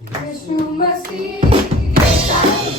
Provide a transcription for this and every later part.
यीशु मसीह के साथ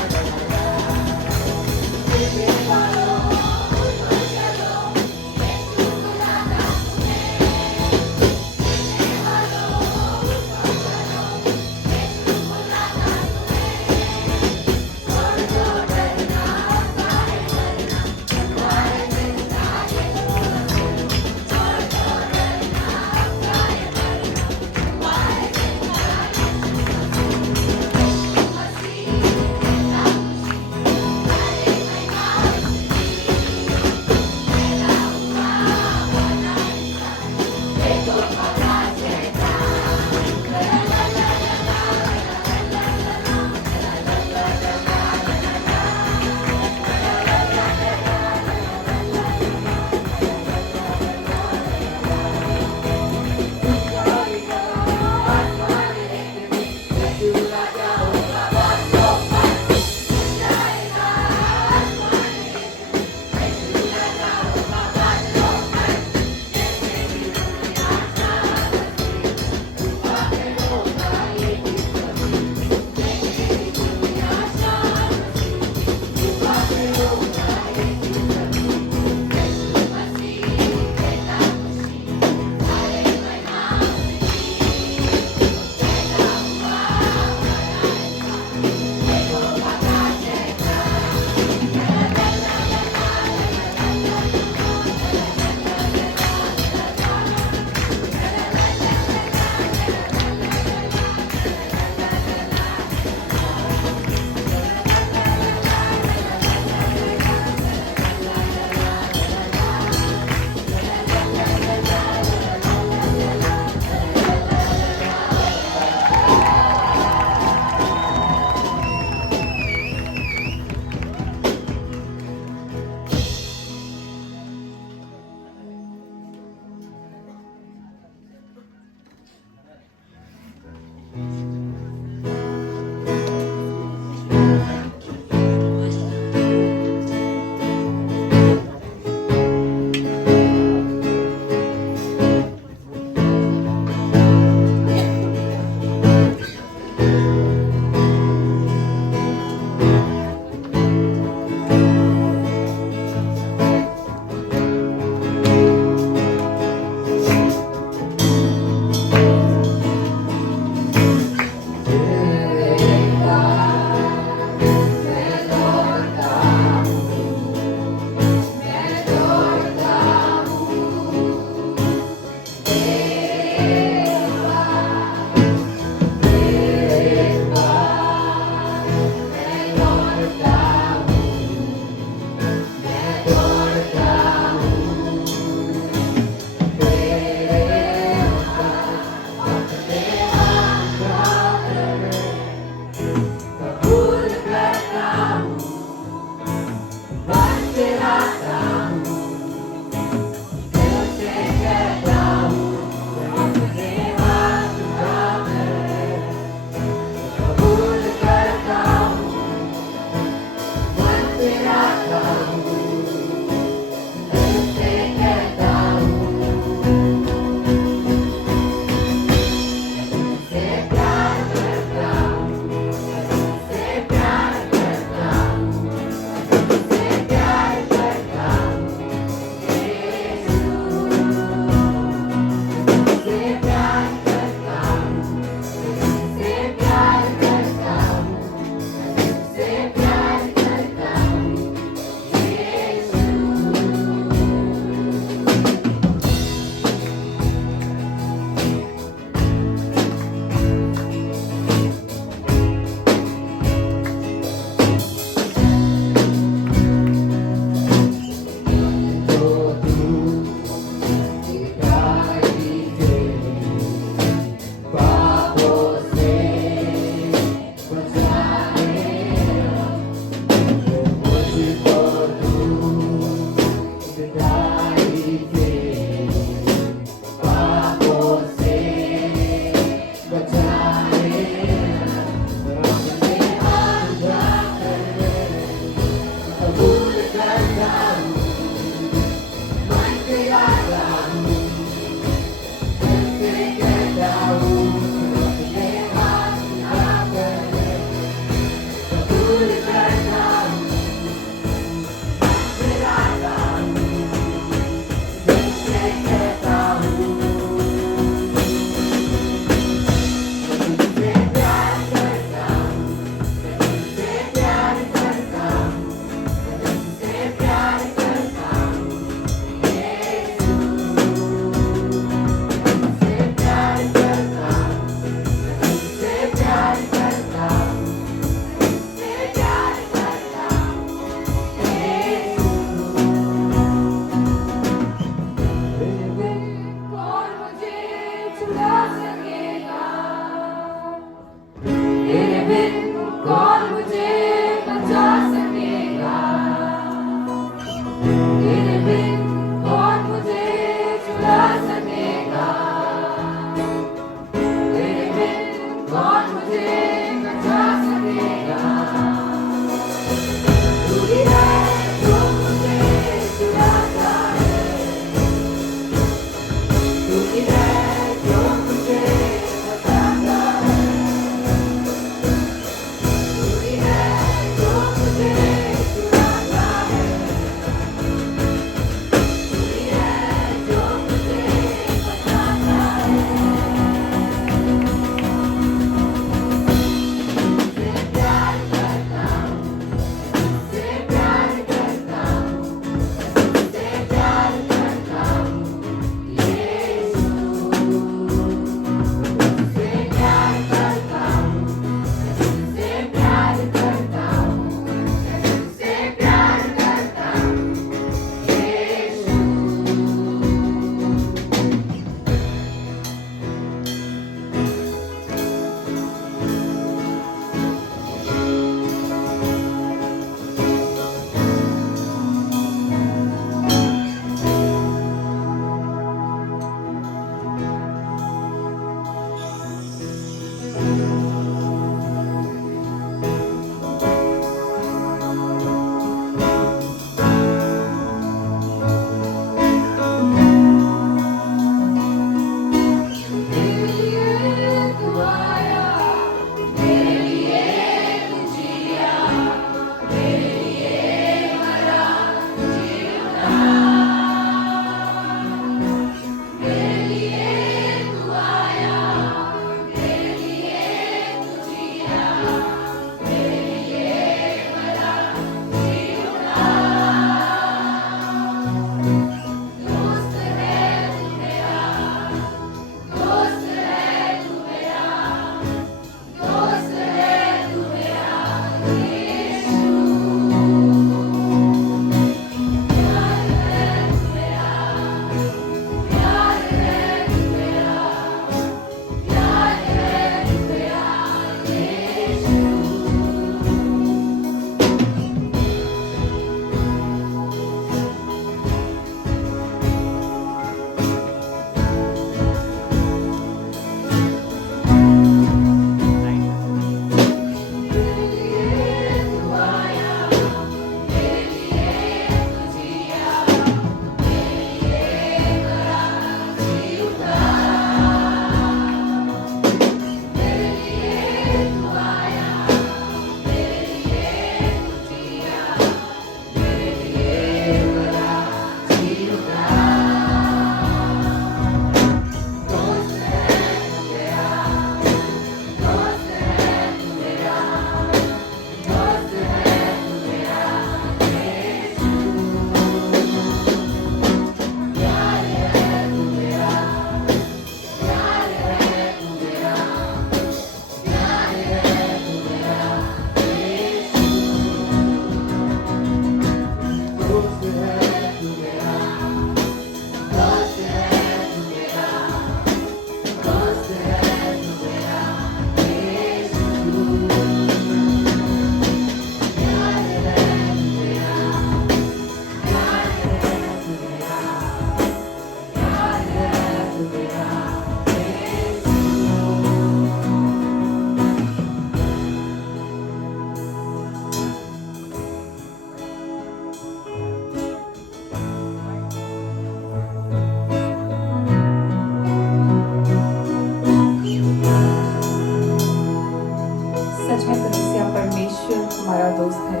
सच में कलीसिया परमेश्वर हमारा दोस्त है।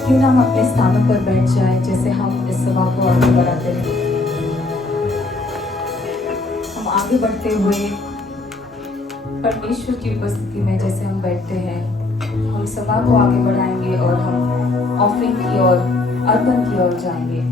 क्यों ना हम अपने स्थानों पर बैठ जाए जैसे हम इस सभा को आगे बढ़ाते हैं। हम आगे बढ़ते हुए परमेश्वर की उपस्थिति में जैसे हम बैठते हैं, हम सभा को आगे बढ़ाएंगे और हम ऑफरिंग की ओर, अर्पण की ओर जाएंगे।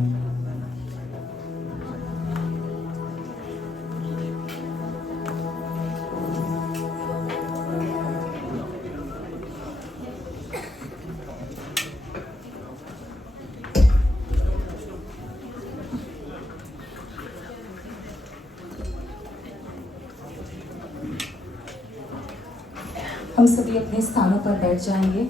हम सभी अपने स्थानों पर बैठ जाएंगे।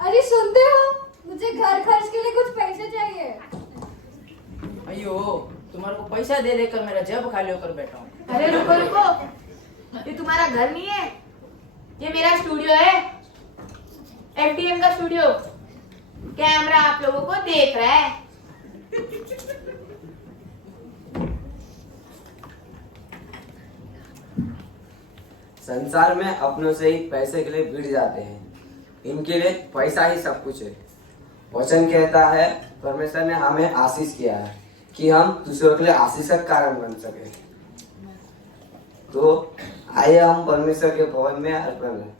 अरे सुनते हो, मुझे घर खर्च के लिए कुछ पैसे चाहिए। अयो, तुम्हारे को पैसा दे देकर मेरा जेब खाली होकर बैठा हूँ। अरे रुको रुको, ये तुम्हारा घर नहीं है, ये मेरा स्टूडियो है, एफडीएम का स्टूडियो। कैमरा आप लोगों को देख रहा है। संसार में अपनों से ही पैसे के लिए भिड़ जाते हैं। इनके लिए पैसा ही सब कुछ है। वचन कहता है, परमेश्वर ने हमें आशीष किया है कि हम दूसरों के लिए आशीष का कारण बन सके। तो आइए हम परमेश्वर के भवन में अर्पण करें।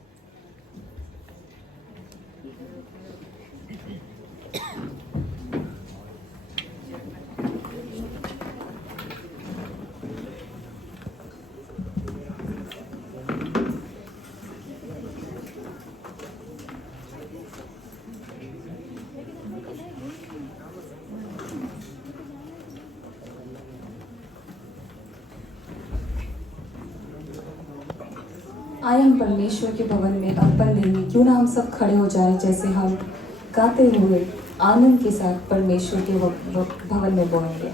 आए हम परमेश्वर के भवन में अर्पण देंगे। क्यों ना हम सब खड़े हो जाएं जैसे हम गाते हुए आनंद के साथ परमेश्वर के भवन में बोएंगे।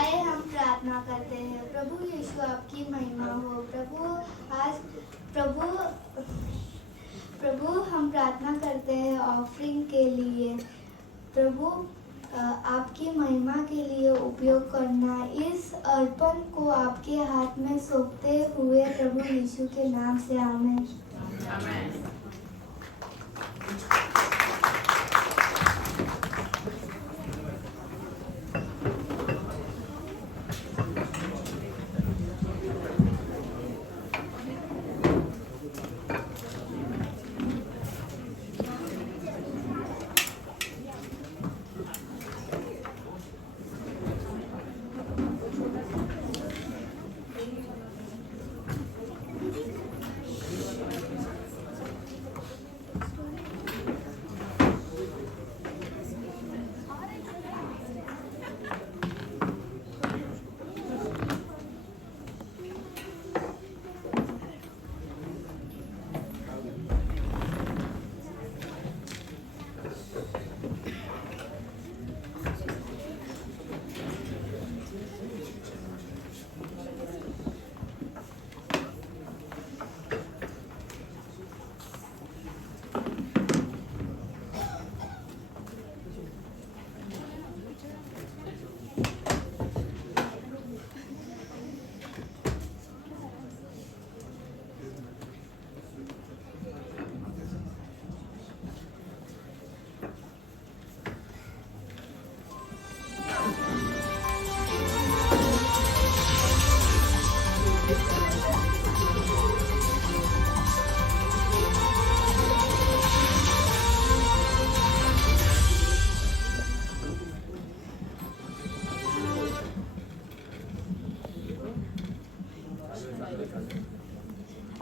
आए हम प्रार्थना करते हैं, प्रभु यीशु आपकी महिमा हो। प्रभु हम प्रार्थना करते हैं ऑफरिंग के लिए। प्रभु आपकी महिमा के लिए उपयोग करना, इस अर्पण को आपके हाथ में सौंपते हुए प्रभु यीशु के नाम से आमीन।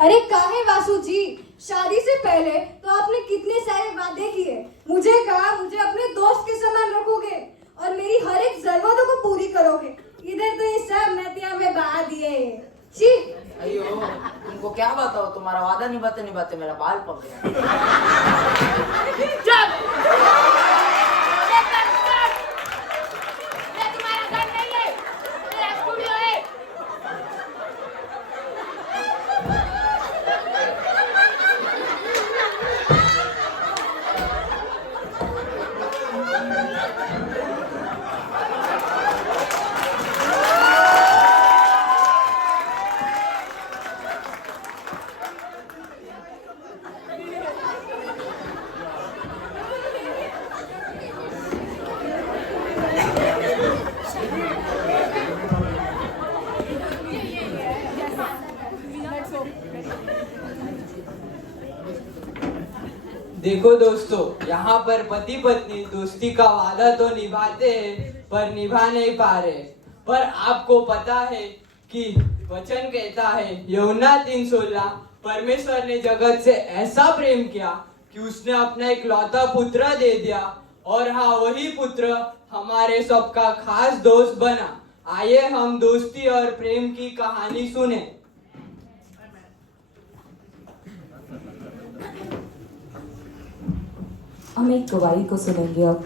अरे काहे वासु जी, शादी से पहले तो आपने कितने सारे वादे किए। मुझे कहा मुझे अपने दोस्त के समान रखोगे और मेरी हर एक जरूरतों को पूरी करोगे। इधर तो ये सब नदिया में बहा दिए। छी, अयो तुमको क्या बताओ, तुम्हारा वादा निभाते निभाते मेरा बाल पक गया। देखो दोस्तों, यहाँ पर पति पत्नी दोस्ती का वादा तो निभाते हैं पर निभा नहीं पा रहे। पर आपको पता है कि वचन कहता है यूहन्ना 3:16, परमेश्वर ने जगत से ऐसा प्रेम किया कि उसने अपना इकलौता पुत्र दे दिया, और हाँ, वही पुत्र हमारे सबका खास दोस्त बना। आइए हम दोस्ती और प्रेम की कहानी सुने। हम एक गवाही को सुनेंगे अब।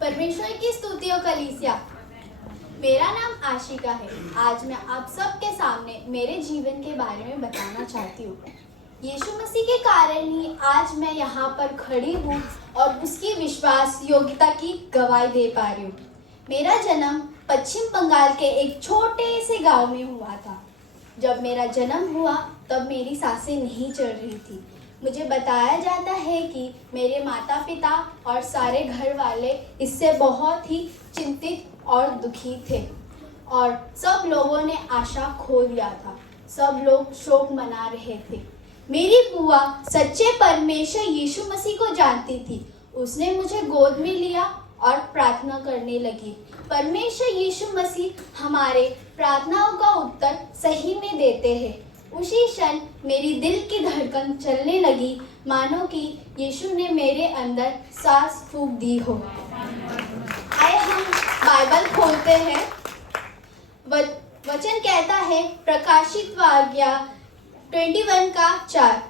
परमेश्वर की स्तुति और कलीसिया। मेरा नाम आशिका है। आज मैं आप सबके सामने मेरे जीवन के बारे में बताना चाहती हूँ। यीशु मसीह के कारण ही आज मैं यहाँ पर खड़ी हूँ और उसकी विश्वास योग्यता की गवाही दे पा रही हूँ। मेरा जन्म पश्चिम बंगाल के एक छोटे से गांव में हुआ था। जब मेरा जन्म हुआ तब मेरी सांसें नहीं चल रही थी। मुझे बताया जाता है कि मेरे माता पिता और सारे घर वाले इससे बहुत ही चिंतित और दुखी थे और सब लोगों ने आशा खो दिया था। सब लोग शोक मना रहे थे। मेरी बुआ सच्चे परमेश्वर यीशु मसीह को जानती थी। उसने मुझे गोद में लिया और प्रार्थना करने लगी। परमेश्वर यीशु मसीह हमारे प्रार्थनाओं का उत्तर सही में देते हैं। उसी क्षण मेरी दिल की धड़कन चलने लगी, मानो कि यीशु ने मेरे अंदर सांस फूंक दी हो। आइए हम बाइबल खोलते हैं। वचन कहता है प्रकाशित वाक्य 21:4।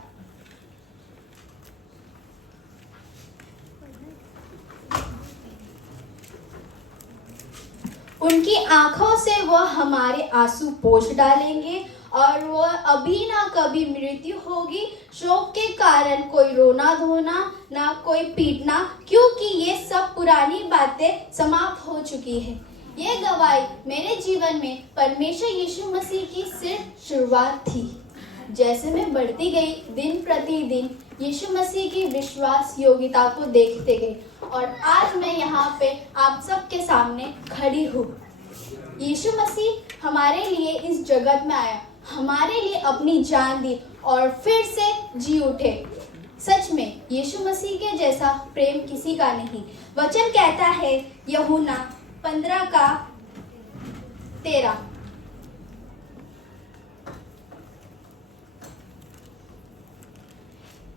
उनकी आंखों से वह हमारे आंसू पोंछ डालेंगे और वह अभी ना कभी मृत्यु होगी। शोक के कारण कोई रोना धोना ना कोई पीटना, क्योंकि ये सब पुरानी बातें समाप्त हो चुकी है। ये गवाही मेरे जीवन में परमेश्वर यीशु मसीह की सिर्फ शुरुआत थी। जैसे मैं बढ़ती गई दिन प्रतिदिन यीशु मसीह की विश्वास योग्यता को देखते गई और आज मैं यहाँ पे आप सबके सामने खड़ी हूँ। यीशु मसीह हमारे लिए इस जगत में आया, हमारे लिए अपनी जान दी और फिर से जी उठे। सच में यीशु मसीह के जैसा प्रेम किसी का नहीं। वचन कहता है यूहन्ना 15:13,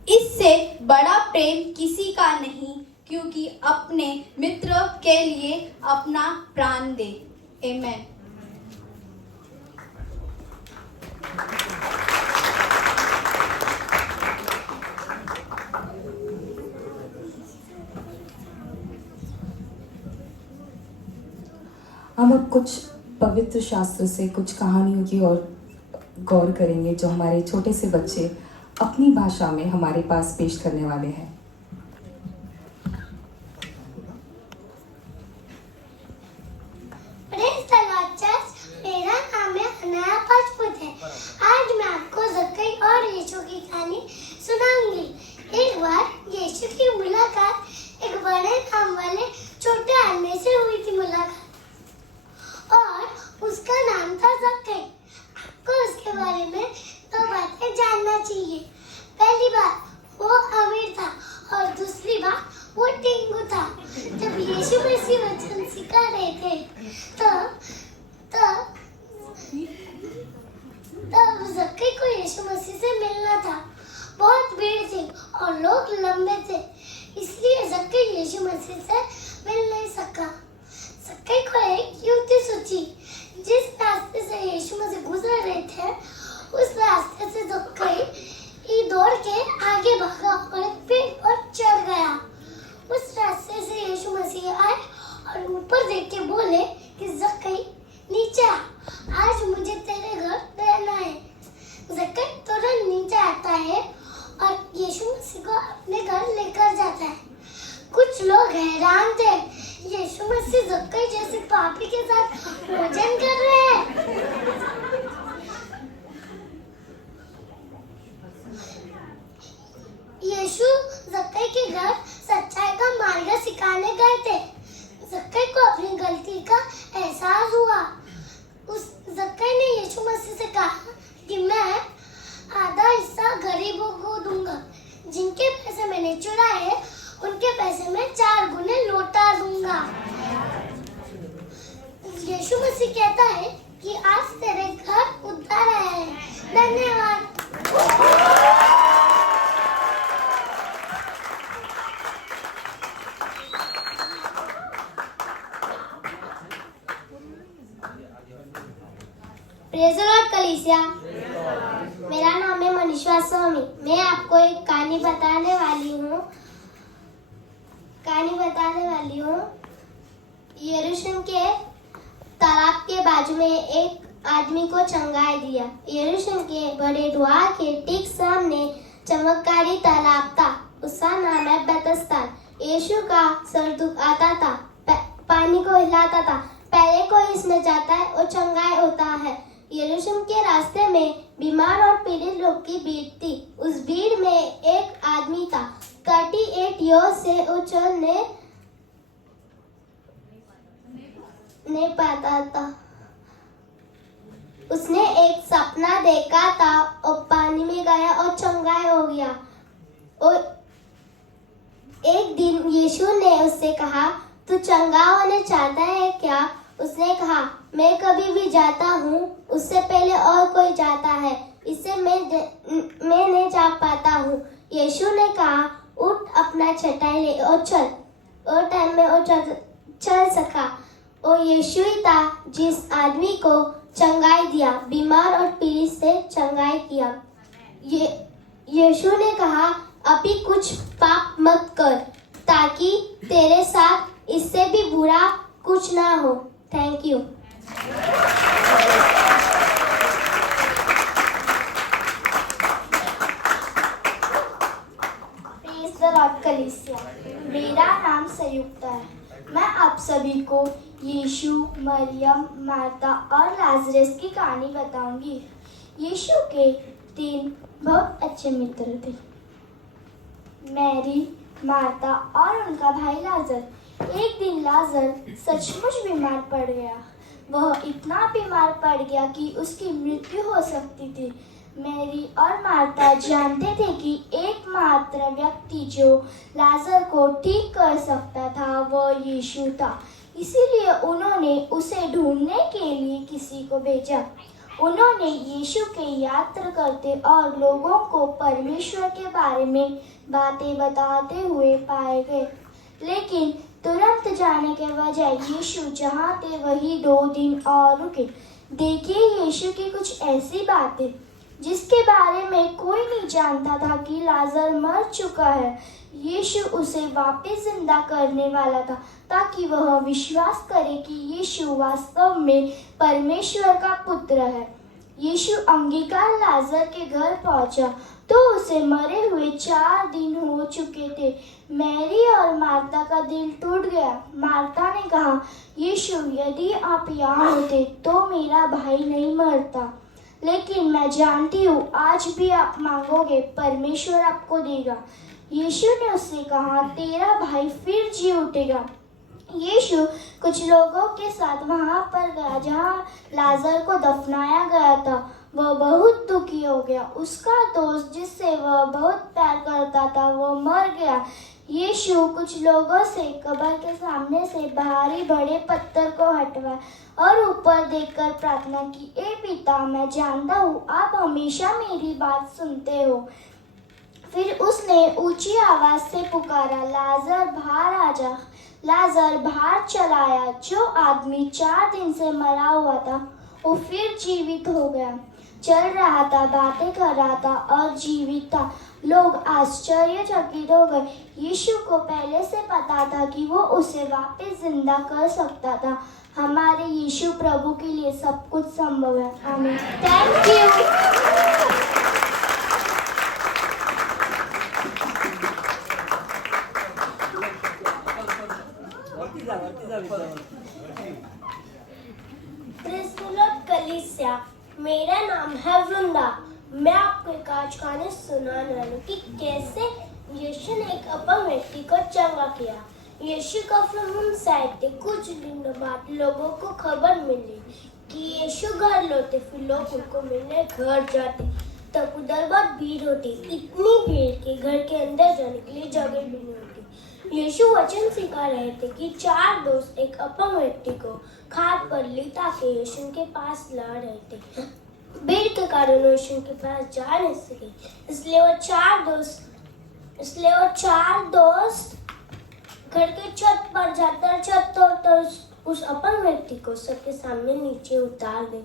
इससे बड़ा प्रेम किसी का नहीं, क्योंकि अपने मित्र के लिए अपना प्राण दे। आमीन। हम अब कुछ पवित्र शास्त्र से कुछ कहानियों की ओर गौर करेंगे जो हमारे छोटे से बच्चे अपनी भाषा में हमारे पास पेश करने वाले हैं। मेरा नाम है अनाया पाजपुत है। आज मैं आपको ज़क्कई और यीशु की कहानी सुनाऊंगी। एक बार यीशु की मुलाकात एक बड़े नाम वाले छोटे आदमी से हुई थी मुलाकात और उसका नाम था ज़क्कई। आपको उसके बारे में दो बातें जानना चाहिए। पहली बात, वो अमीर था और दूसरी बात, वो टिंगू था। जब यीशु मसीह वचन सिखा रहे थे तब ज़क्कई को यीशु मसीह से मिलना था। बहुत भीड़ थी और लोग लंबे थे, इसलिए ज़क्कई यीशु मसीह से मिल नहीं सका। ज़क्कई को एक युक्ति सूझी। जिस रास्ते से यीशु मसीह गुजर रहे थे उस रास्ते से ज़क्कई दौड़ के आगे भागा और एक पेड़ पर चढ़ गया। उस रास्ते से यीशु मसीह आए और ऊपर देख के बोले कि ज़क्कई नीचे आ, आज मुझे तेरे घर रहना है। ज़क्कई तुरंत नीचे आता है और यीशु मसीह को अपने घर लेकर जाता है। कुछ लोग हैरान थे, यीशु मसीह ज़क्कई जैसे पापी के साथ भोजन कर रहे हैं। यीशु ज़क्कई के घर सच्चाई का मार्ग सिखाने गए थे। ज़क्कई को अपनी गलती का एहसास हुआ से मैं 4 गुने लौटा दूंगा। यीशु मसीह कहता है कि आज तेरे घर उद्धार आया है। धन्यवाद। प्रेज़ द लॉर्ड कलीसिया। मेरा नाम है मनीषा स्वामी। मैं आपको एक कहानी बताने वाली हूँ। यरूशलेम के तालाब के बाजू में एक आदमी को चंगाई दिया। यरूशलेम के बड़े द्वार के ठीक सामने चमत्कारी तालाब था। उसका नाम है बेतस्दा। यीशु का सरदूत आता था, पानी को हिलाता था। पहले कोई इसमें जाता है और चंगाई होता है। यरूशलेम के रास्ते में बीमार और पीड़ित लोग की भीड़ थी। उस भीड़ में एक आदमी था, 38 ईयर्स से उछलने नहीं पाता था। उसने एक सपना देखा था और पानी में गया और चंगाई हो गया। और एक दिन यीशु ने उससे कहा, तू चंगा होने चाहता है क्या? उसने कहा, मैं कभी भी जाता हूँ, उससे पहले और कोई जाता है, इससे मैं नहीं जा पाता हूँ। यीशु ने कहा, उठ अपना चटाई ले और चल। और टाइम में और चल सका। और यीशु ही था जिस आदमी को चंगाई दिया, बीमार और पीड़ित से चंगाई किया। यीशु ने कहा, अभी कुछ पाप मत कर, ताकि तेरे साथ इससे भी बुरा कुछ ना हो। Thank you. Praise the Lord कलीसिया। मेरा नाम संयुक्ता है। मैं आप सभी को यीशु, मरियम, मार्था और लाजरस की कहानी बताऊंगी। यीशु के 3 बहुत अच्छे मित्र थे, मैरी, मार्था और उनका भाई लाजर। एक दिन लाजर सचमुच बीमार पड़ गया। वह इतना बीमार पड़ गया कि उसकी मृत्यु हो सकती थी। मैरी और मार्था जानते थे कि एकमात्र व्यक्ति जो लाजर को ठीक कर सकता था वह यीशु था। इसीलिए उन्होंने उसे ढूंढने के लिए किसी को भेजा। उन्होंने यीशु के यात्रा करते और लोगों को परमेश्वर के बारे में बातें बताते हुए पाए गए। लेकिन तुरंत जाने के बजाय यीशु जहाँ थे वहीं 2 दिन और रुके। देखिए, यीशु की कुछ ऐसी बातें जिसके बारे में कोई नहीं जानता था कि लाजर मर चुका है। यीशु उसे वापस जिंदा करने वाला था ताकि वह विश्वास करे कि यीशु वास्तव में परमेश्वर का पुत्र है। यीशु अंगीकार लाजर के घर पहुंचा तो उसे मरे हुए 4 दिन हो चुके थे। मैरी और मार्था का दिल टूट गया। मार्था ने कहा, यीशु, यदि आप यहाँ होते तो मेरा भाई नहीं मरता। लेकिन मैं जानती हूँ आज भी आप मांगोगे, परमेश्वर आपको देगा। यीशु ने उससे कहा, तेरा भाई फिर जी उठेगा। यीशु कुछ लोगों के साथ वहां पर गया जहां लाजर को दफनाया गया था। वह बहुत दुखी हो गया। उसका दोस्त जिससे वह बहुत प्यार करता था वो मर गया। यीशु कुछ लोगों से कब्र के सामने से भारी बड़े पत्थर को हटवाया और ऊपर देखकर प्रार्थना की, ए पिता, मैं जानता हूँ आप हमेशा मेरी बात सुनते हो। फिर उसने ऊंची आवाज से पुकारा, लाजर बाहर आ जा। लाजर बाहर चला आया। जो आदमी 4 दिन से मरा हुआ था वो फिर जीवित हो गया, चल रहा था, बातें कर रहा था और जीवित था। लोग आश्चर्यचकित हो गए। यीशु को पहले से पता था कि वो उसे वापस जिंदा कर सकता था। हमारे यीशु प्रभु के लिए सब कुछ संभव है। आमीन। Thank you. कलीसिया, मेरा नाम है वृंदा। मैं आपको एक आज कहानी सुनाने वाली हूँ कि कैसे यीशु ने एक अपंग व्यक्ति को चंगा किया। यीशु का फिल्म साइड थे। कुछ दिनों बाद लोगों को खबर मिली कि यीशु घर लौटे। फिर लोग उनको मिलने घर जाते। तब उधर बहुत भीड़ होती, इतनी भीड़ कि घर के अंदर जाने के लिए जगह भी नहीं होती। यीशु वचन सिखा रहे थे कि 4 दोस्त एक अपंग व्यक्ति को खाट पर ली ताकि यीशु के पास ला रहे थे। भीड़ के कारण यीशु के पास जा नहीं सके, इसलिए वो चार दोस्त घर के छत पर जाकर छत तोड़कर उस अपंग व्यक्ति को सबके सामने नीचे उतार दे।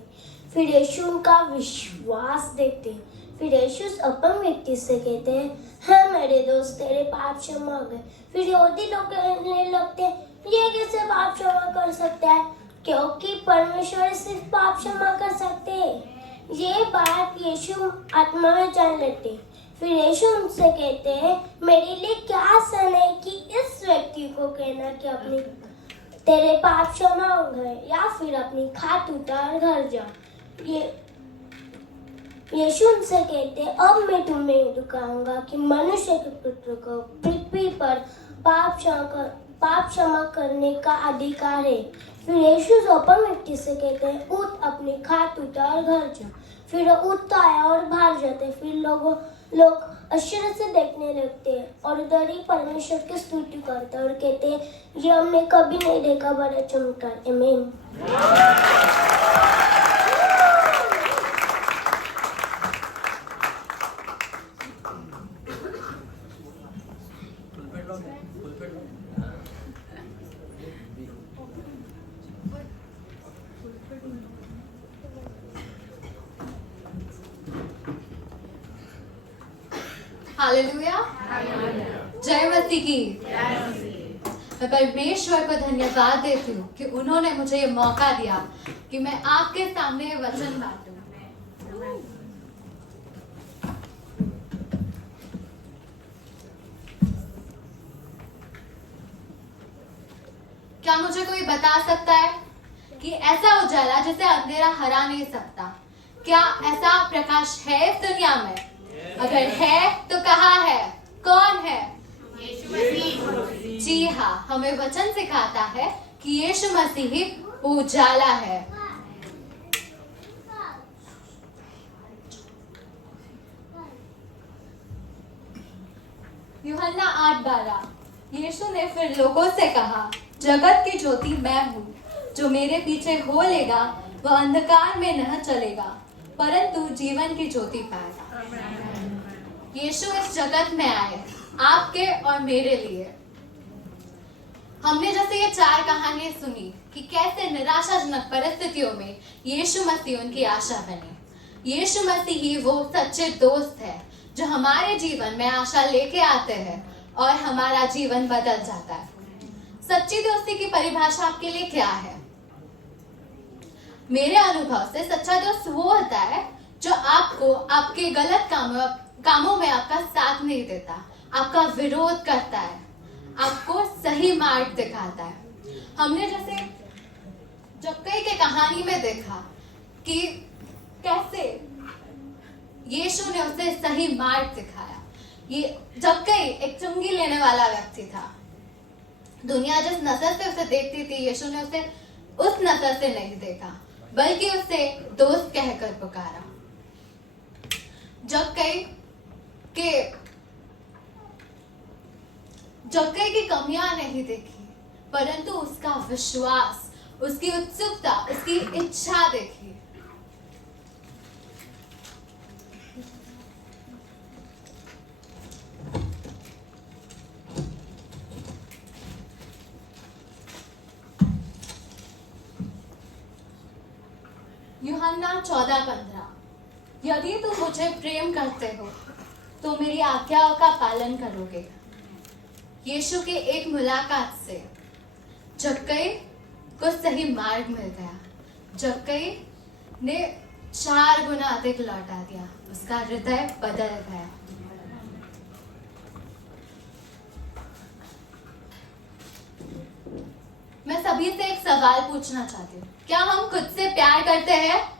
फिर यीशु उनका विश्वास देखते, फिर यीशु उस अपंग व्यक्ति से कहते हैं, हाँ मेरे दोस्त तेरे पाप क्षमा हो गए। फिर यहूदी लोग कहने लगते, ये कैसे पाप क्षमा कर सकता है, क्योंकि परमेश्वर सिर्फ पाप क्षमा कर सकते हैं। ये बात यीशु आत्मा में जान लेते। फिर यीशु उनसे कहते हैं, मेरे लिए क्या आसान है कि इस व्यक्ति को कहना कि अपनी तेरे पाप क्षमा हो गए, या फिर अपनी खाट उतार घर जा। यीशु उनसे कहते, अब मैं तुम्हें दिखाऊंगा कि मनुष्य के पुत्र को पृथ्वी पर पाप क्षमा करने का अधिकार है। फिर यीशु अपंग व्यक्ति से कहते हैं, उठ अपनी खाट उतार घर जा। फिर वो उठता है और बाहर जाते। फिर लोग आश्चर्य से देखने लगते हैं और उधर ही परमेश्वर की स्तुति करते हैं और कहते हैं, ये हमने कभी नहीं देखा, बड़ा चमत्कार। आमीन। हालेलुया, जय मसीह की। मैं परमेश्वर को धन्यवाद देती हूँ कि उन्होंने मुझे ये मौका दिया कि मैं आपके सामने ये वचन बांटूं। क्या मुझे कोई बता सकता है कि ऐसा उजाला जिसे अंधेरा हरा नहीं सकता, क्या ऐसा प्रकाश है इस दुनिया में? अगर है तो कहाँ है, कौन है? यीशु मसीह। जी हाँ, हमें वचन सिखाता है कि यीशु मसीह ही उजाला है। यूहन्ना 8:12, यीशु ने फिर लोगों से कहा, जगत की ज्योति मैं हूँ, जो मेरे पीछे हो लेगा वह अंधकार में न चलेगा परंतु जीवन की ज्योति पाएगा। यीशु इस जगत में आए आपके और मेरे लिए। हमने जैसे ये 4 कहानियां सुनी कि कैसे निराशाजनक परिस्थितियों में यीशु मसीह उनकी आशा बने। यीशु मसीह ही वो सच्चे दोस्त है जो हमारे जीवन में आशा लेके आते हैं और हमारा जीवन बदल जाता है। सच्ची दोस्ती की परिभाषा आपके लिए क्या है? मेरे अनुभव से सच्चा दोस्त वो होता है जो आपको आपके गलत कामों में आपका साथ नहीं देता, आपका विरोध करता है, आपको सही मार्ग दिखाता है। हमने जैसे जक्कई के कहानी में देखा कि कैसे यीशु ने उसे सही मार्ग दिखाया। ये जक्कई एक चुंगी लेने वाला व्यक्ति था। दुनिया जिस नजर से उसे देखती थी, यीशु ने उसे उस नजर से नहीं देखा बल्कि उसे दोस्त कहकर पुकारा। जक्कई की कमियां नहीं देखी परंतु उसका विश्वास, उसकी उत्सुकता, उसकी इच्छा देखी। यूहन्ना 14:15, यदि तुम मुझे प्रेम करते हो तो मेरी आज्ञाओं का पालन करोगे। यीशु के एक मुलाकात से जक्कई को सही मार्ग मिल गया। जक्कई ने 4 गुना अधिक लौटा दिया, उसका हृदय बदल गया। मैं सभी से एक सवाल पूछना चाहती हूँ, क्या हम खुद से प्यार करते हैं?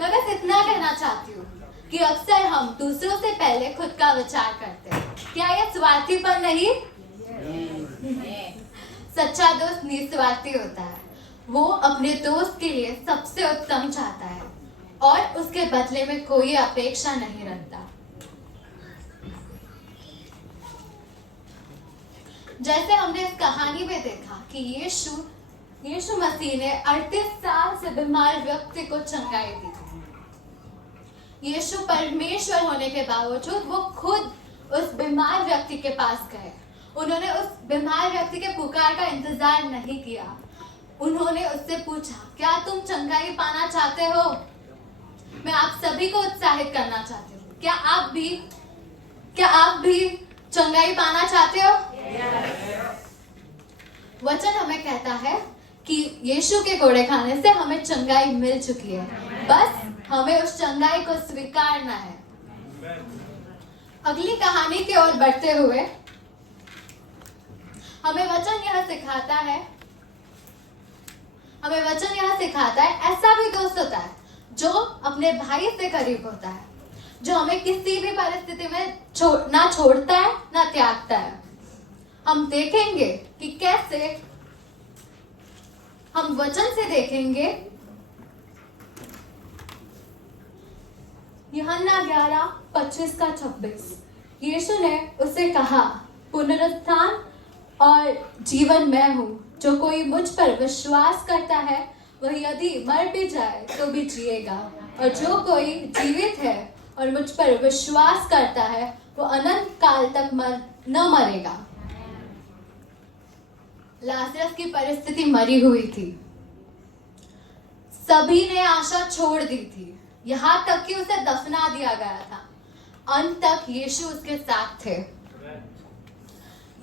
मैं बस इतना कहना चाहती हूँ कि अक्सर हम दूसरों से पहले खुद का विचार करते हैं। क्या यह स्वार्थीपन नहीं? सच्चा दोस्त निस्वार्थी होता है। वो अपने दोस्त के लिए सबसे उत्तम चाहता है। और उसके बदले में कोई अपेक्षा नहीं रखता। जैसे हमने इस कहानी में देखा कि यीशु मसीह ने 38 साल से बीमार व्यक्ति को चंगाई दी थी। यीशु परमेश्वर होने के बावजूद वो खुद उस बीमार व्यक्ति के पास गए। उन्होंने उस बीमार व्यक्ति के पुकार का इंतजार नहीं किया। उन्होंने उससे पूछा, क्या तुम चंगाई पाना चाहते हो? मैं आप सभी को उत्साहित करना चाहती हूँ। क्या आप भी चंगाई पाना चाहते हो? वचन हमें कहता है कि यीशु के कोड़े खाने से हमें चंगाई मिल चुकी है, बस हमें उस चंगाई को स्वीकारना है। अगली कहानी की ओर बढ़ते हुए हमें वचन यह सिखाता है ऐसा भी दोस्त होता है जो अपने भाई से करीब होता है, जो हमें किसी भी परिस्थिति में ना छोड़ता है ना त्यागता है। हम देखेंगे कि कैसे हम वचन से देखेंगे। यूहन्ना 11:25-26 यीशु ने उसे कहा, पुनरुत्थान और जीवन मैं हूँ। जो कोई मुझ पर विश्वास करता है वह यदि मर भी जाए तो भी जिएगा, और जो कोई जीवित है और मुझ पर विश्वास करता है वो अनंत काल तक न मरेगा। लाजरस की परिस्थिति मरी हुई थी। सभी ने आशा छोड़ दी थी, यहाँ तक कि उसे दफना दिया गया था। अंत तक यीशु उसके साथ थे।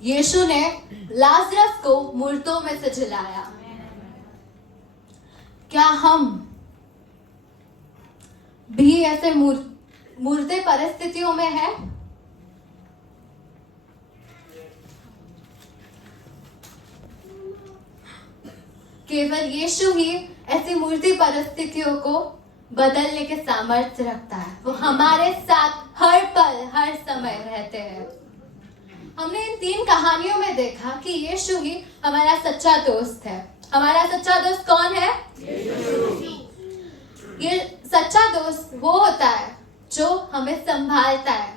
यीशु ने लाजरस को मुर्दों में से जिलाया। क्या हम भी ऐसे मुर्दे परिस्थितियों में हैं? केवल यीशु ही ऐसी मुर्दी परिस्थितियों को बदलने के सामर्थ्य रखता है। वो हमारे साथ हर पल हर समय रहते हैं। हमने इन 3 कहानियों में देखा कि यीशु ही हमारा सच्चा दोस्त है। हमारा सच्चा दोस्त कौन है? यीशु। ये सच्चा दोस्त वो होता है जो हमें संभालता है,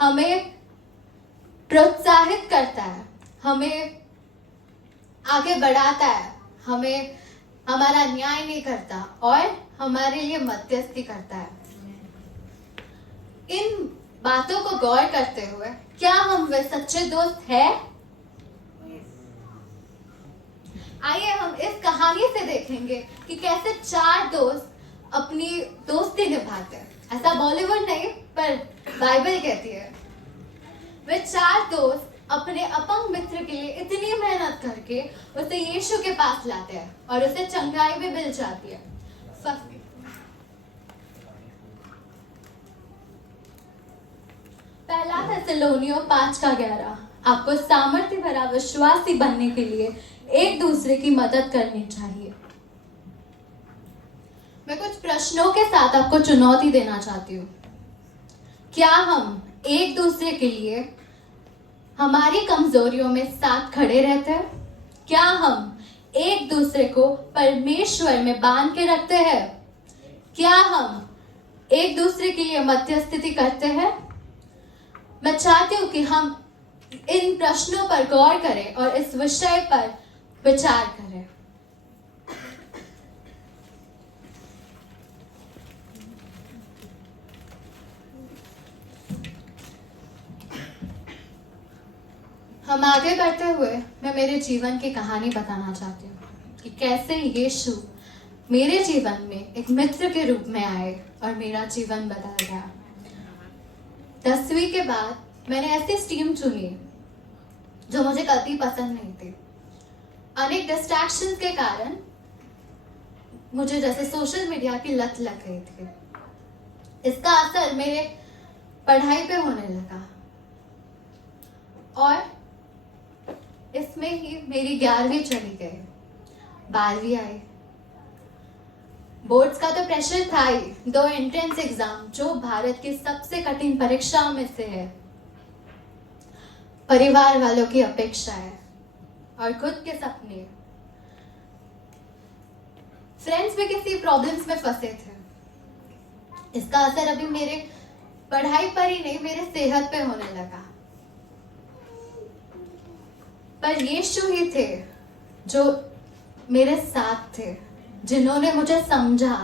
हमें प्रोत्साहित करता है, हमें आगे बढ़ाता है, हमें हमारा न्याय नहीं करता और हमारे लिए मध्यस्थी करता है। इन बातों को गौर करते हुए क्या हम वे सच्चे दोस्त हैं? आइए हम इस कहानी से देखेंगे कि कैसे 4 दोस्त अपनी दोस्ती निभाते हैं। ऐसा बॉलीवुड नहीं पर बाइबल कहती है। वे 4 दोस्त अपने अपंग मित्र के लिए इतनी मेहनत करके उसे यीशु के पास लाते हैं और उसे चंगाई भी मिल जाती है। पहला थेसलोनियों 5:11 आपको सामर्थ्य भरा विश्वासी बनने के लिए एक दूसरे की मदद करनी चाहिए। मैं कुछ प्रश्नों के साथ आपको चुनौती देना चाहती हूँ। क्या हम एक दूसरे के लिए हमारी कमजोरियों में साथ खड़े रहते हैं? क्या हम एक दूसरे को परमेश्वर में बांध के रखते हैं? क्या हम एक दूसरे के लिए मध्यस्थता करते हैं? मैं चाहती हूँ कि हम इन प्रश्नों पर गौर करें और इस विषय पर विचार करें। हम आगे बढ़ते हुए मैं मेरे जीवन की कहानी बताना चाहती हूँ कि कैसे यीशु मेरे जीवन में एक मित्र के रूप में आए और मेरा जीवन बदल गया। 10वीं के बाद मैंने ऐसी स्ट्रीम चुनी जो मुझे कभी पसंद नहीं थी। अनेक डिस्ट्रैक्शंस के कारण मुझे जैसे सोशल मीडिया की लत लग गई थी। इसका असर मेरे पढ़ाई पे होने लगा और इसमें ही मेरी 11वीं चली गई, 12वीं आई। बोर्ड्स का तो प्रेशर था ही, 2 एंट्रेंस एग्जाम जो भारत की सबसे कठिन परीक्षाओं में से है, परिवार वालों की अपेक्षाएं और खुद के सपने। फ्रेंड्स भी किसी प्रॉब्लम्स में फंसे थे। इसका असर अभी मेरे पढ़ाई पर ही नहीं, मेरे सेहत पे होने लगा। पर यीशु ही थे जो मेरे साथ थे, जिन्होंने मुझे समझा,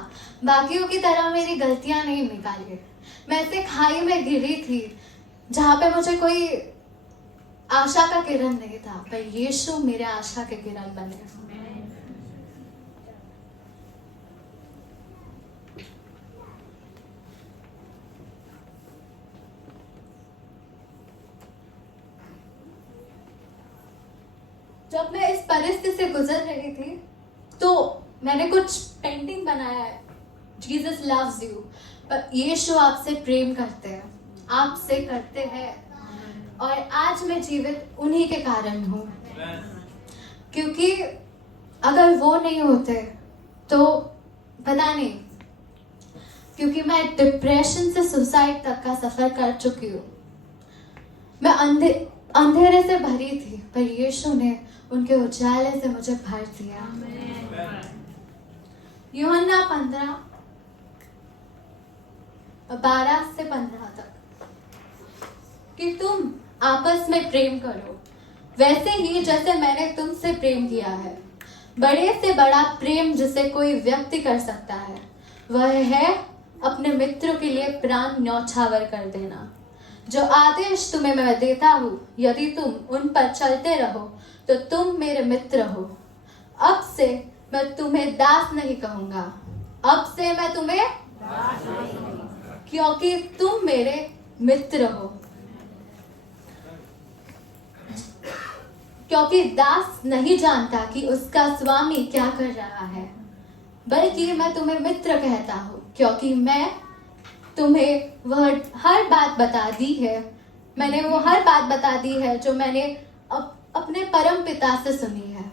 बाकियों की तरह मेरी गलतियां नहीं निकाली। मैं ऐसे खाई में गिरी थी जहां पे मुझे कोई आशा का किरण नहीं था, पर यीशु मेरे आशा के किरण बने। जब मैं इस परिस्थिति से गुजर रही थी तो मैंने कुछ पेंटिंग बनाया है, जीसस लव्स यू। पर यीशु आपसे प्रेम करते हैं, आपसे करते हैं, और आज मैं जीवित उन्हीं के कारण हूँ। क्योंकि अगर वो नहीं होते तो पता नहीं, क्योंकि मैं डिप्रेशन से सुसाइड तक का सफर कर चुकी हूँ। मैं अंधेरे से भरी थी, पर यीशु ने उनके उजाले से मुझे भर दिया। यूहन्ना 12:15 तक कि तुम आपस में प्रेम करो, वैसे ही जैसे मैंने तुमसे प्रेम किया है। बड़े से बड़ा प्रेम जिसे कोई व्यक्ति कर सकता है वह है अपने मित्रों के लिए प्राण न्यौछावर कर देना। जो आदेश तुम्हें मैं देता हूँ, यदि तुम उन पर चलते रहो तो तुम मेरे मित्र हो। अब से मैं तुम्हें दास नहीं कहूंगा, अब से मैं तुम्हें क्योंकि तुम मेरे मित्र हो। क्योंकि दास नहीं जानता कि उसका स्वामी क्या कर रहा है, बल्कि मैं तुम्हें मित्र कहता हूँ, क्योंकि मैं तुम्हें वह हर बात बता दी है। मैंने वो हर बात बता दी है जो मैंने अपने परम पिता से सुनी है।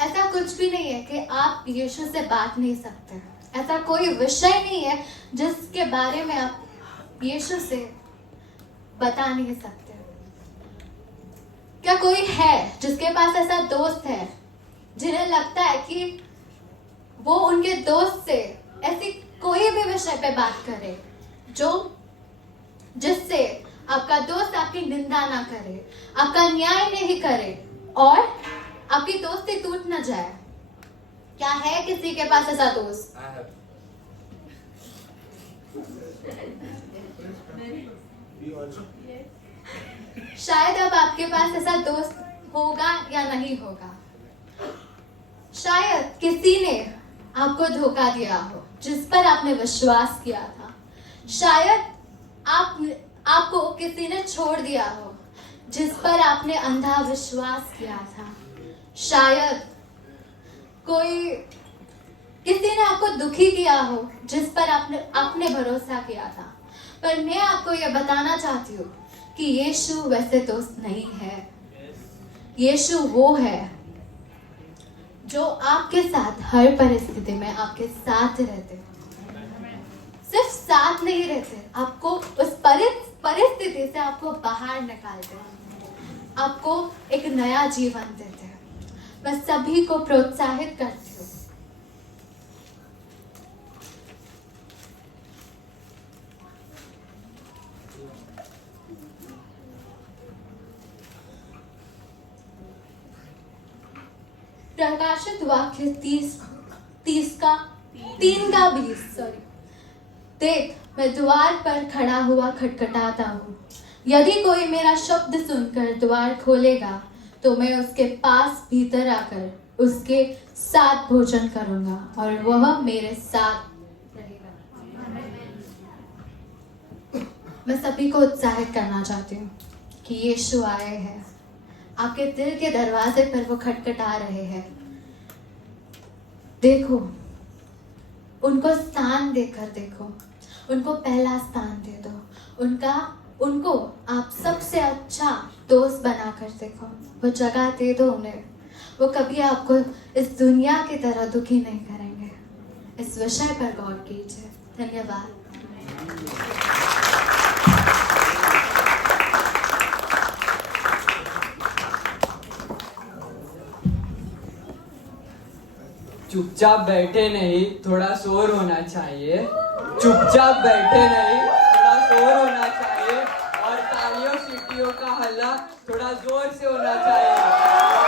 ऐसा कुछ भी नहीं है कि आप यीशु से बात नहीं सकते। ऐसा कोई विषय नहीं है जिसके बारे में आप यीशु से बता नहीं सकते। क्या कोई है जिसके पास ऐसा दोस्त है जिन्हें लगता है कि वो उनके दोस्त से ऐसी कोई भी विषय पे बात करे जिससे आपका दोस्त आपकी निंदा ना करे, आपका न्याय नहीं करे और आपकी दोस्ती टूट ना जाए? क्या है किसी के पास ऐसा दोस्त? शायद अब आपके पास ऐसा दोस्त होगा या नहीं होगा। शायद किसी ने आपको धोखा दिया हो जिस पर आपने विश्वास किया था। शायद आपको किसी ने छोड़ दिया हो जिस पर आपने अंधा विश्वास किया था। शायद किसी ने आपको दुखी किया हो जिस पर आपने भरोसा किया था। पर मैं आपको यह बताना चाहती हूँ कि यीशु वैसे दोस्त नहीं है। यीशु वो है जो आपके साथ हर परिस्थिति में आपके साथ रहते। सिर्फ साथ नहीं रहते, आपको उस परिस्थिति से आपको बाहर निकालते, आपको एक नया जीवन देते। मैं सभी को प्रोत्साहित करती हूँ प्रकाशित वाक्य 3:20। देख, मैं द्वार पर खड़ा हुआ खटखटाता हूँ। यदि कोई मेरा शब्द सुनकर द्वार खोलेगा तो मैं उसके पास भीतर आकर उसके साथ भोजन करूंगा और वह मेरे साथ रहेगा। मैं सभी को उत्साहित करना चाहती हूँ कि यीशु आए हैं, आपके दिल के दरवाजे पर वो खटखटा रहे हैं। देखो, उनको स्थान देकर देखो, उनको पहला स्थान दे दो, उनको आप सबसे अच्छा दोस्त बनाकर देखो, वो जगह दे दो उन्हें। वो कभी आपको इस दुनिया की तरह दुखी नहीं करेंगे। इस विषय पर गौर कीजिए। धन्यवाद। चुपचाप बैठे नहीं, थोड़ा शोर होना चाहिए। चुपचाप बैठे नहीं, थोड़ा शोर होना चाहिए और तालियों सीटियों का हल्ला थोड़ा जोर से होना चाहिए।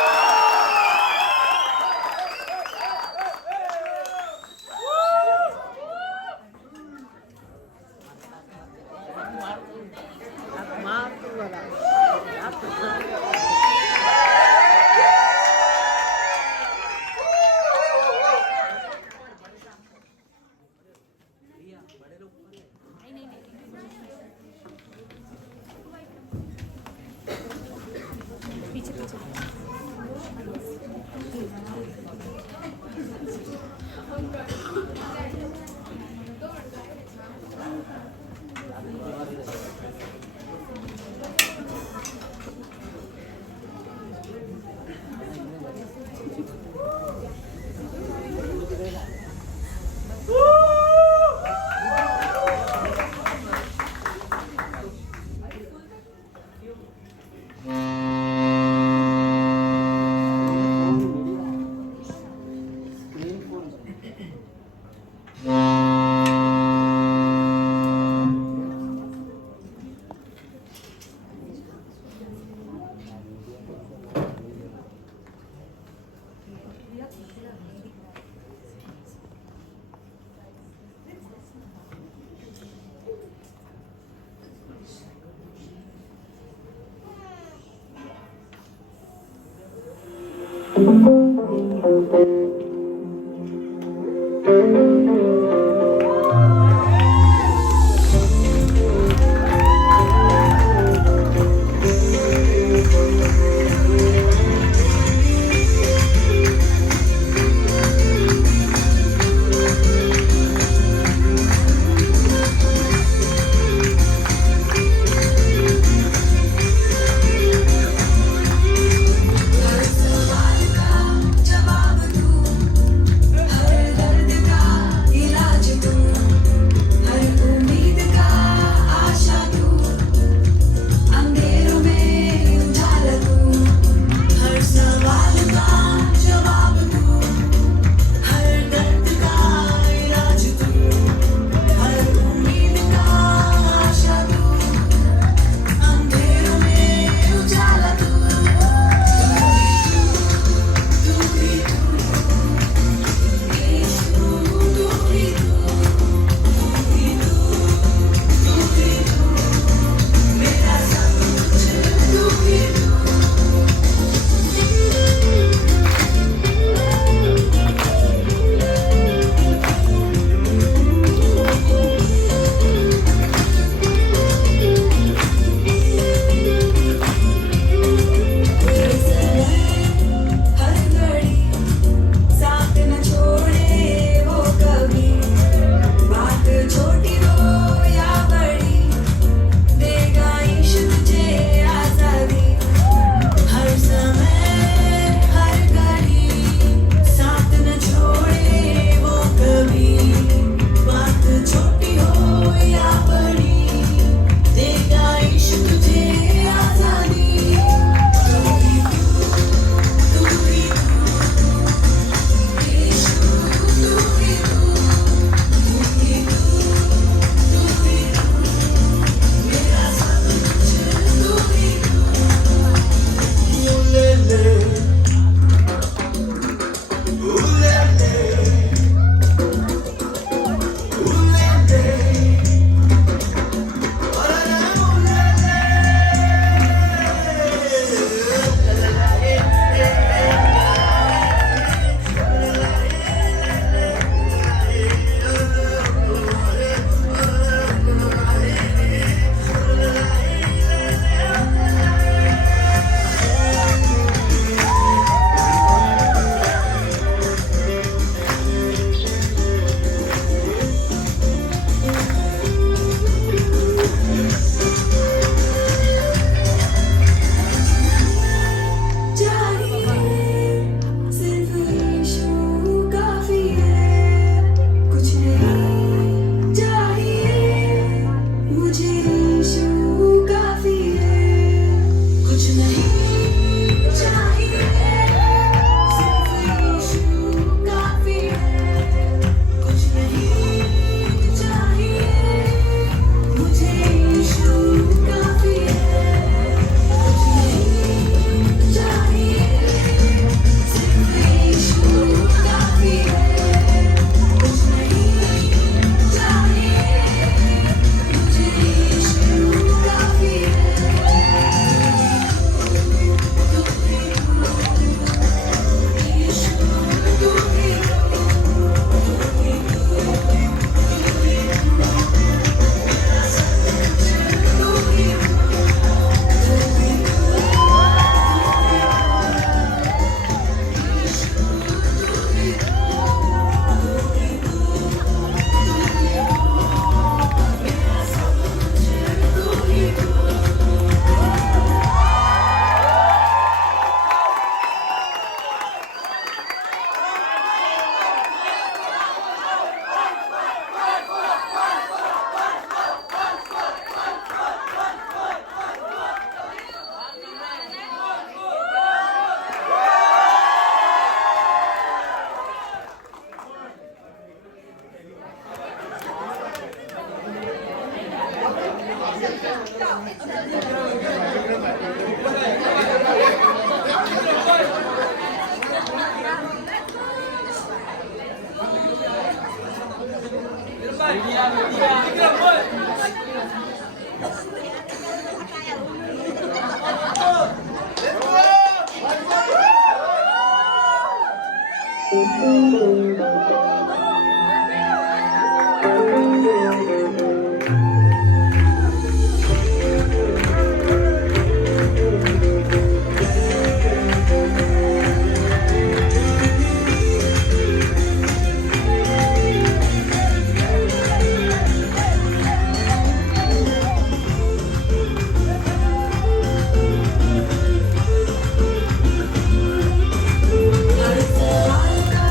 हर सवाल का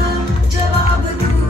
जवाब तू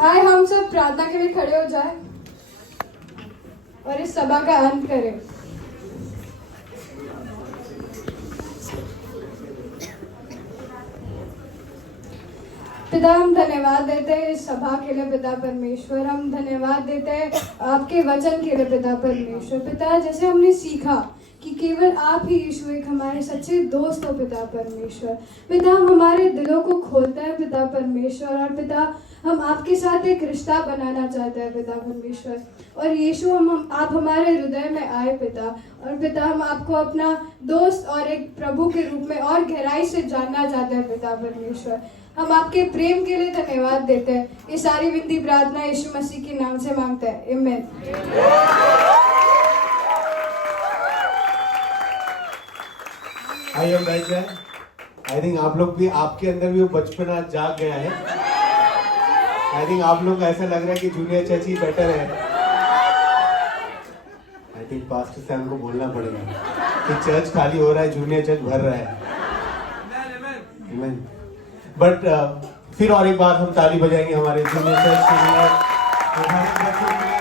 आए हम सब प्रार्थना के लिए खड़े हो जाए और इस सभा का अंत करें। पिता, हम धन्यवाद देते हैं इस सभा के लिए पिता परमेश्वर। हम धन्यवाद देते हैं आपके वचन के लिए पिता परमेश्वर। पिता, जैसे हमने सीखा कि केवल आप ही यीशु एक हमारे सच्चे दोस्त हो पिता परमेश्वर। पिता, हम हमारे दिलों को खोलते हैं पिता परमेश्वर, और पिता हम आपके साथ एक रिश्ता बनाना चाहते हैं पिता परमेश्वर। और यीशु आप हमारे हृदय में आए पिता, और पिता हम आपको अपना दोस्त और एक प्रभु के रूप में और गहराई से जानना चाहते हैं पिता परमेश्वर। हम आपके प्रेम के लिए धन्यवाद देते हैं। ये सारी विनती प्रार्थना यीशु मसीह के नाम से मांगते हैं, आमीन। आइए बैठ जाए। आई थिंक आप लोग भी, आपके अंदर भी वो बचपन आज जाग गया है। आई थिंक आप लोग को ऐसा लग रहा है कि जूनियर चर्च ही बेटर है। आई थिंक पास्टर सैम को बोलना पड़ेगा कि चर्च खाली हो रहा है, जूनियर चर्च भर रहा है। बट फिर और एक बार हम ताली बजाएंगे हमारे जूनियर चर्च के लिए, हर एक बच्चों के लिए,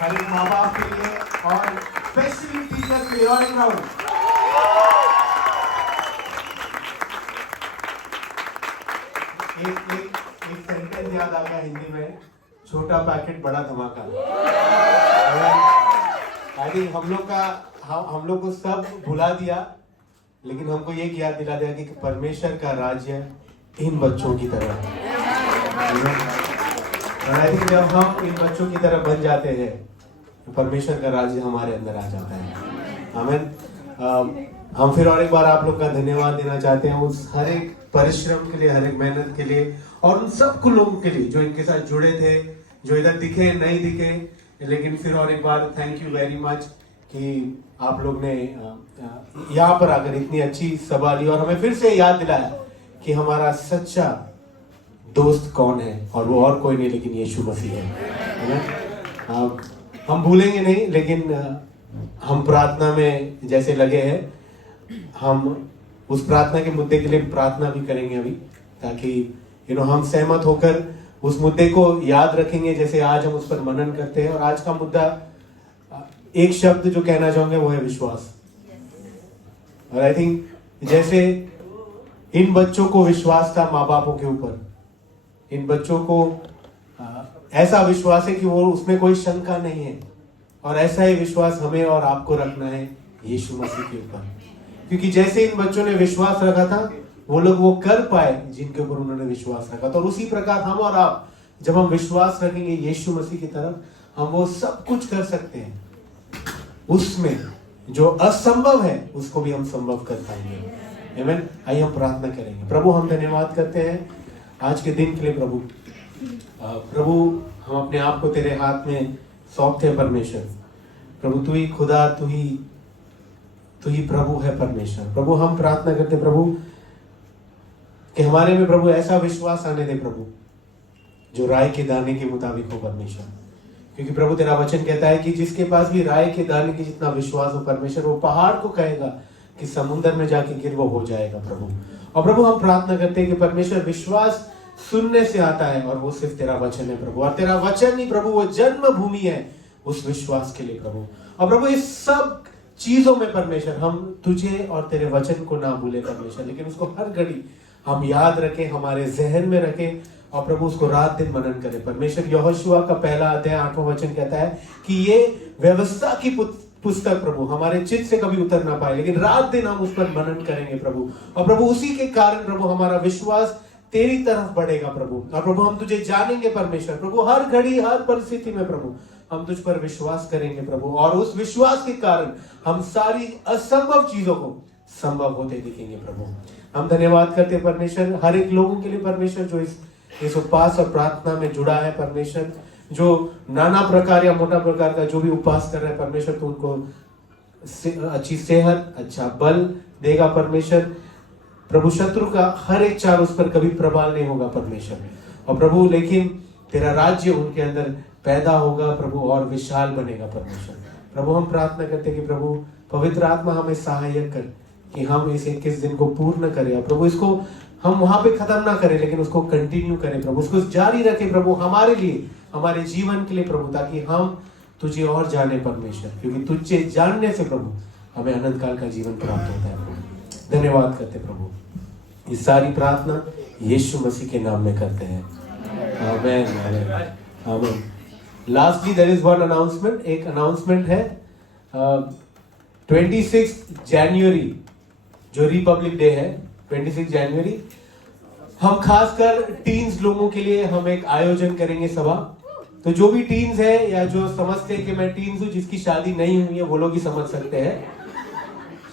हर एक माँ बाप के लिए और स्पेशली टीचर के लिए। और एक राउंड। एक सेंटेंस याद आ गया हिंदी में, छोटा पैकेट बड़ा धमाका। आई थिंक हम लोग को सब भुला दिया, लेकिन हमको ये याद दिला दिया कि परमेश्वर का राज्य इन बच्चों की तरह है। और आई थिंक जब हम इन बच्चों की तरह बन जाते हैं तो परमेश्वर का राज्य हमारे अंदर आ जाता है। आमीन। हम फिर और एक बार आप लोग का धन्यवाद देना चाहते हैं उस हर एक परिश्रम के लिए, हर एक मेहनत के लिए, और उन सब लोगों के लिए जो इनके साथ जुड़े थे, जो इधर दिखे नहीं दिखे, लेकिन फिर और एक बार थैंक यू वेरी मच कि आप लोग ने यहाँ पर आकर इतनी अच्छी सभा ली और हमें फिर से याद दिलाया कि हमारा सच्चा दोस्त कौन है, और वो और कोई नहीं लेकिन यीशु मसीह है ना। हम भूलेंगे नहीं, लेकिन हम प्रार्थना में जैसे लगे हैं, हम उस प्रार्थना के मुद्दे के लिए प्रार्थना भी करेंगे अभी, ताकि हम सहमत होकर उस मुद्दे को याद रखेंगे जैसे आज हम उस पर मनन करते हैं। और आज का मुद्दा, एक शब्द जो कहना चाहूंगे वो है विश्वास। और आई थिंक जैसे इन बच्चों को विश्वास था माँ बापों के ऊपर, इन बच्चों को ऐसा विश्वास है कि वो उसमें कोई शंका नहीं है, और ऐसा ही विश्वास हमें और आपको रखना है यीशु मसीह के ऊपर। क्योंकि जैसे इन बच्चों ने विश्वास रखा था, वो लोग वो कर पाए जिनके ऊपर उन्होंने विश्वास रखा। तो उसी प्रकार हम और आप, जब हम विश्वास रखेंगे यीशु मसीह की तरफ, हम वो सब कुछ कर सकते हैं। उसमें जो असंभव है उसको भी हम संभव कर पाएंगे। आमीन। आइए हम प्रार्थना करेंगे। प्रभु, हम धन्यवाद करते हैं आज के दिन के लिए। प्रभु हम अपने आप को तेरे हाथ में सौंपते हैं परमेश्वर। प्रभु तू ही खुदा, तू ही प्रभु है परमेश्वर। प्रभु हम प्रार्थना करते प्रभु कि हमारे में प्रभु ऐसा विश्वास आने दे प्रभु, जो राय के दाने के मुताबिक हो परमेश्वर। क्योंकि प्रभु तेरा वचन कहता है कि जिसके पास भी राय के दाने की जितना विश्वास हो परमेश्वर, वो पहाड़ को कहेगा कि समुद्र में जाके गिर, वो हो जाएगा प्रभु। और प्रभु हम प्रार्थना करते हैं कि परमेश्वर विश्वास सुनने से आता है, और वो सिर्फ तेरा वचन है प्रभु। और तेरा वचन ही प्रभु वो जन्म भूमि है उस विश्वास के लिए प्रभु। और प्रभु इस सब चीजों में परमेश्वर हम तुझे और तेरे वचन को ना भूले परमेश्वर, लेकिन उसको हर घड़ी हम याद रखें, हमारे जहन में रखें, और प्रभु उसको रात दिन मनन करें परमेश्वर। यहोशुआ का पहला अध्याय 8वां वचन कहता है कि ये व्यवस्था की पुस्तक प्रभु हमारे चित्त से कभी उतर ना पाए, लेकिन रात दिन हम उस पर मनन करेंगे प्रभु। और प्रभु उसी के कारण प्रभु हमारा विश्वास तेरी तरफ बढ़ेगा प्रभु। और प्रभु हम तुझे जानेंगे परमेश्वर। प्रभु हर घड़ी हर परिस्थिति में प्रभु हम तुझ पर विश्वास करेंगे प्रभु, और उस विश्वास के कारण हम सारी असंभव चीजों को संभव होते दिखेंगे प्रभु। हम धन्यवाद करते हैं परमेश्वर हर एक लोगों के लिए परमेश्वर, जो इस उपवास और प्रार्थना में जुड़ा है परमेश्वर, जो नाना प्रकार या मोटा प्रकार का जो भी उपवास कर रहे हैं परमेश्वर, तो उनको अच्छी सेहत, अच्छा बल देगा परमेश्वर। प्रभु शत्रु का हर एक चाल उस पर कभी प्रबल नहीं होगा परमेश्वर। और प्रभु लेकिन तेरा राज्य उनके अंदर पैदा होगा प्रभु, और विशाल बनेगा परमेश्वर। प्रभु हम प्रार्थना करते हैं कि प्रभु पवित्र आत्मा हमें सहायक कर कि हम इस 21 दिन को पूर्ण करें। प्रभु इसको हम वहां पे खत्म ना करें, लेकिन उसको कंटिन्यू करें प्रभु, उसको जारी रखें प्रभु हमारे लिए, हमारे जीवन के लिए प्रभु, ताकि हम तुझे और जाने परमेश्वर, क्योंकि तुझे जानने से प्रभु हमें अनंत काल का जीवन प्राप्त होता है प्रभु। धन्यवाद करते प्रभु, ये सारी प्रार्थना यीशु मसीह के नाम में करते हैं, आमीन आमीन। Lastly there is one announcement, एक अनाउंसमेंट है 26 जनवरी जो रिपब्लिक डे है, 26 जनवरी हम खासकर टीन्स लोगों के लिए हम एक आयोजन करेंगे सभा। तो जो भी टीन्स है या जो समझते हैं कि मैं टीन्स हूं, जिसकी शादी नहीं हुई है वो लोग ही समझ सकते हैं,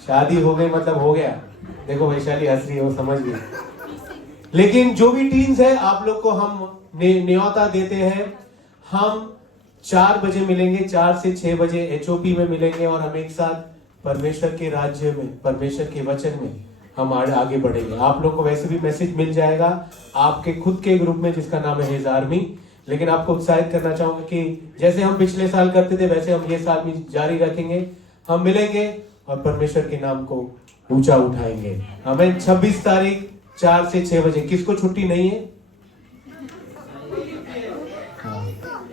शादी हो गई मतलब हो गया, देखो वैशाली हंस रही है, वो समझ गई। लेकिन जो भी टीन्स है आप लोग को हम न्योता देते हैं, हम 4 बजे मिलेंगे, 4 से 6 बजे HOP में मिलेंगे, और हम एक साथ परमेश्वर के राज्य में, परमेश्वर के वचन में हम आगे बढ़ेंगे। आप लोग को वैसे भी मैसेज मिल जाएगा आपके खुद के ग्रुप में जिसका नाम है हिज आर्मी, लेकिन आपको उत्साहित करना चाहूंगा कि जैसे हम पिछले साल करते थे वैसे हम ये साल भी जारी रखेंगे। हम मिलेंगे और परमेश्वर के नाम को ऊंचा उठाएंगे। हमें 26 तारीख 4 से 6 बजे, किसको छुट्टी नहीं है?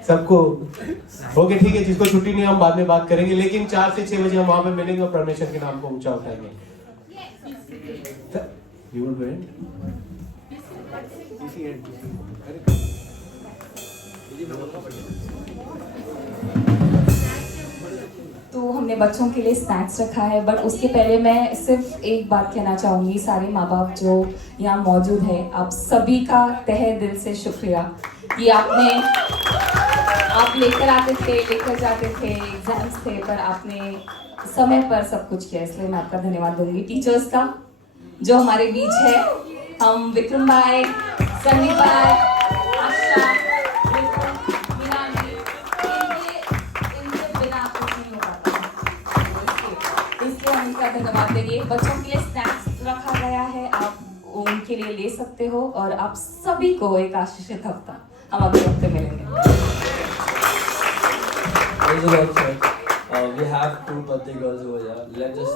सबको ओके, ठीक है, जिसको छुट्टी नहीं हम बाद में बात करेंगे, लेकिन 4 से 6 बजे हम वहां पे मिलेंगे और परमेश्वर के नाम को ऊंचा उठाएंगे। तो हमने बच्चों के लिए स्नैक्स रखा है, बट उसके पहले मैं सिर्फ एक बात कहना चाहूँगी, सारे माँ बाप जो यहाँ मौजूद है, आप सभी का तहे दिल से शुक्रिया कि आप लेकर आते थे, लेकर जाते थे, एग्जाम्स थे, पर आपने समय पर सब कुछ किया, इसलिए मैं आपका धन्यवाद दूंगी। टीचर्स का जो हमारे बीच है, हम विक्रम भाई, सनी भाई, आशा, धन्यवाद देंगे। बच्चों के लिए स्नैक्स रखा गया है, आप उनके लिए ले सकते हो, और आप सभी को एक आशीषित हफ्ता, हम अगले हफ्ते मिलेंगे। We have 2 birthday girls over here. Let's just